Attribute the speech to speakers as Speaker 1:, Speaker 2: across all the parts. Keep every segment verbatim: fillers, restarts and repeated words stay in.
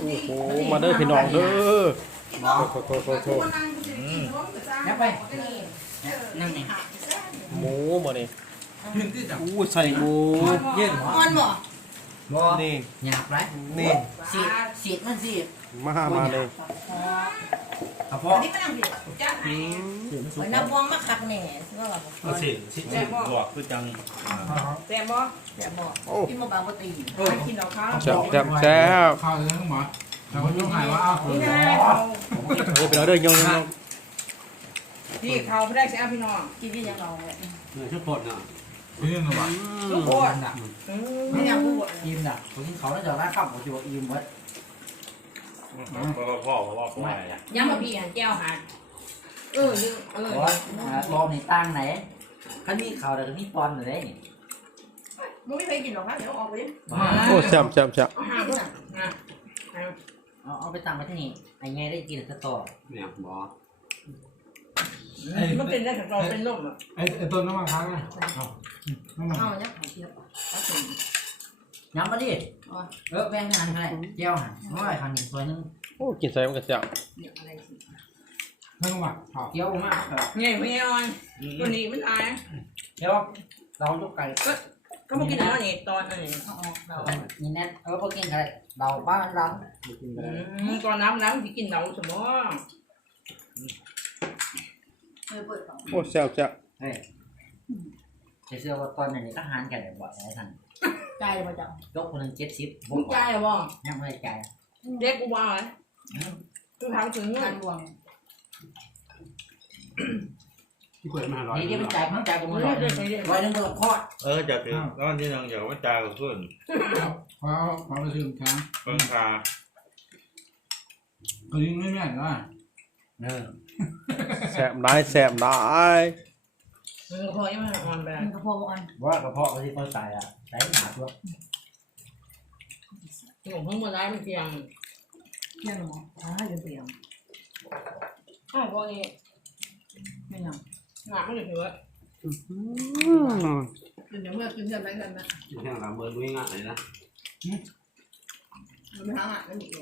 Speaker 1: โหมาเด้อพี่น้องเด้อโถโถโถโถ
Speaker 2: ยับไปนั่งนี่
Speaker 1: หมูบ่นี่อู้ใส่หมู
Speaker 2: ยืด
Speaker 3: อ่อนบ่
Speaker 2: บ่
Speaker 1: นี่
Speaker 2: หยาบไร
Speaker 1: นี่
Speaker 2: สีดสีดมันสีด
Speaker 1: มามาเลย
Speaker 2: กระเพาะ
Speaker 3: นี่ก็นั่งผิดจ้า
Speaker 1: อืม
Speaker 3: ไอ้น้ำบวงมาคักแน่ก็ว่าบ่
Speaker 4: สิสิสิบวกคือจัง
Speaker 3: แซ่บบ่แซ่บบ่กินมาบางบ่ตีให้กินเอาข้าว
Speaker 1: แซ่บแซ่บแซ่บ
Speaker 5: ข้าวเลยทั้งหมดแต่คนยกหายว่าอ้าว
Speaker 3: นี่นะเขา
Speaker 1: เออไปเอาเด้อยงยง
Speaker 6: พี่เขาไม่ได้ใช่พี่น้อง
Speaker 3: กินที่ยังเราเนี่ย
Speaker 4: เนี่ยชุดปดเนาะ
Speaker 5: นี่นึงหรอ
Speaker 6: ทุกค
Speaker 2: อิ่
Speaker 6: น
Speaker 2: มน่ะ
Speaker 3: ไม่ยังพูด
Speaker 2: อิ่มน่ะผมกินเขาแล้วจะได้ข้าวผมจะบอกอิ่มเว้ย
Speaker 4: พ่อพ่อพ่อพ่อพ่อ
Speaker 3: ยังมาพี่หันแก้วหันเออลืมเออ
Speaker 2: โอ้ยรอบนี้ตั้งไหนขันมีเขาแต่มีปอนอยู่ได้นี่
Speaker 3: มึงไม่เคยกินหรอกนะเดี๋ยวออกไปดิ
Speaker 1: โอ้แซ่บแซ่บแซ่บ
Speaker 3: เอาหาด้วยนะ
Speaker 2: เอาเอาไปตั้งไว้ที่นี่ไอ้แง่ได้กินสตอ
Speaker 4: เนี่ยหมอ
Speaker 6: มันเป็นได้แต่เราเป็นนมอ่ะ
Speaker 5: ไอ้ไอ้ต้นน้ำมันค้างไงน้ำมัน
Speaker 3: เอาเนี่ยของเทียบเอาถึง
Speaker 2: ย้ำมาดิเออแบ่งงานให้เจ้าหันเพราะว่าขันหนึ่งตัวนึง
Speaker 1: โอ้กินใส่มันก็แซ่บ
Speaker 3: เนี่ยอะไรสิ
Speaker 5: น้ำมันข้าว
Speaker 2: เกี่ยวมาก
Speaker 6: ไงไม่ออนตัวนี้มันตาย
Speaker 2: เดี๋ยวเรายกไก่
Speaker 6: ก็มากินแล้วนี่ตอนนี้
Speaker 3: เอาออกเรา
Speaker 2: นี่แน่เออพวกกินอะไรเราบ้านเรา
Speaker 6: ตอนน้ำน้ำที่กินเราสมอ
Speaker 3: เคยเปิดของ
Speaker 1: โอ้แซ่บแซ่บ
Speaker 2: เฮ้ยจะเชื่อว่าตอนนี้ก็หารกันบ่อยไอ้ท่าน
Speaker 3: ใจมาจัง
Speaker 2: ยกคนหนึ่งเจ็ดสิบ
Speaker 6: มึงใจอ่ะบ่
Speaker 2: ยังไม่ได้ใจ
Speaker 6: เด็กกูว่าเลยกูถามถึงเงิ
Speaker 3: งาน นบวง
Speaker 4: ที่เปิดมาร้อย
Speaker 2: นี่ที่มันจ่ายมันจ่ายกับมือร้อยหนึ่งร้อยหนึ่งตัวคอด
Speaker 4: เออจากคือตอนที่นังอยากว่าจ่ายกับเพื่อน
Speaker 5: พอพอไปซื้อแข็ง
Speaker 4: เพิ่งพา
Speaker 5: ก็ยิ่งไม่แม่นว่า
Speaker 2: เออ
Speaker 1: แซ่บได้แซ่บได้
Speaker 6: มึงพอยังไม่ออนไป
Speaker 3: มันกระเพาะบ่อัน
Speaker 2: ว่ากระเพาะเขาที่เขาตายอ่ะใส่หนาตัว
Speaker 6: หนุ่มเพิ่งมาได้มันเพียง
Speaker 3: เที่ยงหรออ่าเดี๋ยวเปลี่ยน
Speaker 6: อ้าวพอนี้
Speaker 3: ไม่ยัง
Speaker 6: หนักไม่ถึงว่า
Speaker 3: เดี๋ยวเมื่อกินจะไปกันนะ
Speaker 4: แค่หลังเบอร์ไม่ง่ายนะ
Speaker 3: มันไม่ทั้งอ่ะไม่มีเอง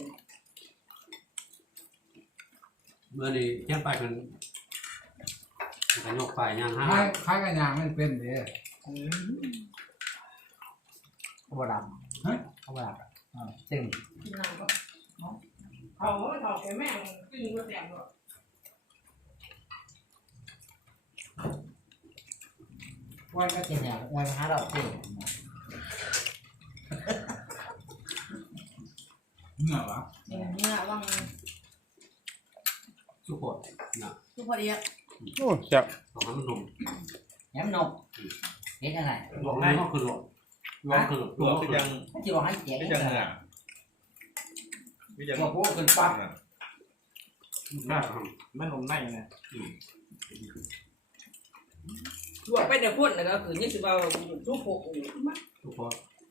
Speaker 4: เบอร์นี้แค่ไปกันกันยกไปยังห้า
Speaker 5: คล้ายคล้ายกันยางมันเป็นเด้
Speaker 2: เขาบดำเขาบดำซึ่ง
Speaker 3: กินน้ำก็
Speaker 6: เขาเขาแกแม่กินก็แสบหรอก
Speaker 2: วันก็กินเนี่ยวันหาเราสิ
Speaker 5: เหนื่อยวะ
Speaker 3: เองนี่นะว่าง
Speaker 4: ทุกคน
Speaker 3: ทุกพอดีอ่ะ
Speaker 1: โอ้แซ่บ
Speaker 4: ของมันหนุ่ม
Speaker 2: แหนมนกเห็นอะไร
Speaker 4: หลงง่ายก็คือหลงหลงคือหลงหลงคือยัง
Speaker 2: ถ้าจะบอกให้เจ๊
Speaker 4: ไม่ยังเนี่ยไม่ยัง
Speaker 2: บอกว่าเป็นปั๊บ
Speaker 4: น่าทำไม่ลงง่ายนะ
Speaker 6: ลวกไปแต่พ่นนะก็คือนี่สิว่าทุกหก
Speaker 4: ทุกคน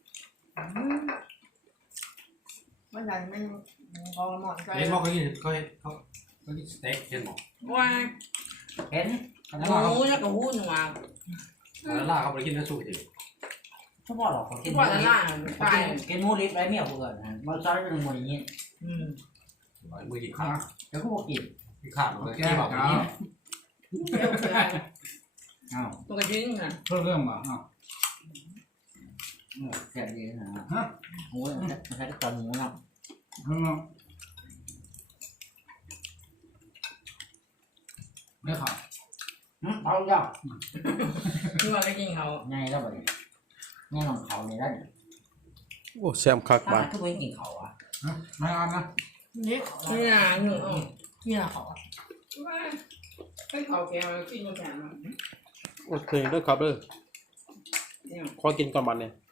Speaker 3: ไม่ใช่ไม่พอหมดใจ
Speaker 4: เห็นบอกเขาเขาเขาเขาสเต็กเห็นบอก
Speaker 6: ว่า
Speaker 2: เห็น
Speaker 6: หมูแล้วก็หูหนัว
Speaker 4: แล้วล่าเขาไปกินน้ำซุปดิ
Speaker 2: เขาบอกหรอกเขากิน
Speaker 6: ว่าละล่าตาย
Speaker 2: กินมูลิฟไรเมียพวกกันนะมันซอยเป็นหมดอย่างนี้
Speaker 6: อืม
Speaker 4: มือกินข้าว
Speaker 2: แล้วก็บอกกิน
Speaker 4: กินข้าวเลย
Speaker 5: แก้
Speaker 4: ที่
Speaker 5: ว
Speaker 4: บอก
Speaker 5: เจ้า
Speaker 4: นี่
Speaker 5: อ้าว
Speaker 6: ตัวกระชิ้นนะ
Speaker 5: เพิ่มเรื่องบ่อ้าว
Speaker 2: เสียดีนะหมูมันใช้ตอนหมูนะ
Speaker 5: เพิ่มเรื่องไม่ข่าว
Speaker 2: เอาย่า
Speaker 6: ที่ว่าไม่กินเขา
Speaker 2: ง่ายแล้วบ่เนี่ยง่ายลองเขาเลยได้
Speaker 1: โอ้แซ่บคัก
Speaker 2: ถ้า
Speaker 1: บาด
Speaker 2: ทุกคนกินเขาอ่ะ
Speaker 5: ไม่อ่านนะ
Speaker 3: นี่
Speaker 6: ที่นาหนึ่ง
Speaker 3: นี่นะเขา
Speaker 6: ว่าให้เขาแกกินมาแกมา
Speaker 1: โอเคเด้อครับเด้อ
Speaker 6: เนี่ย
Speaker 1: ขอกินก่อนบัดเนี่ย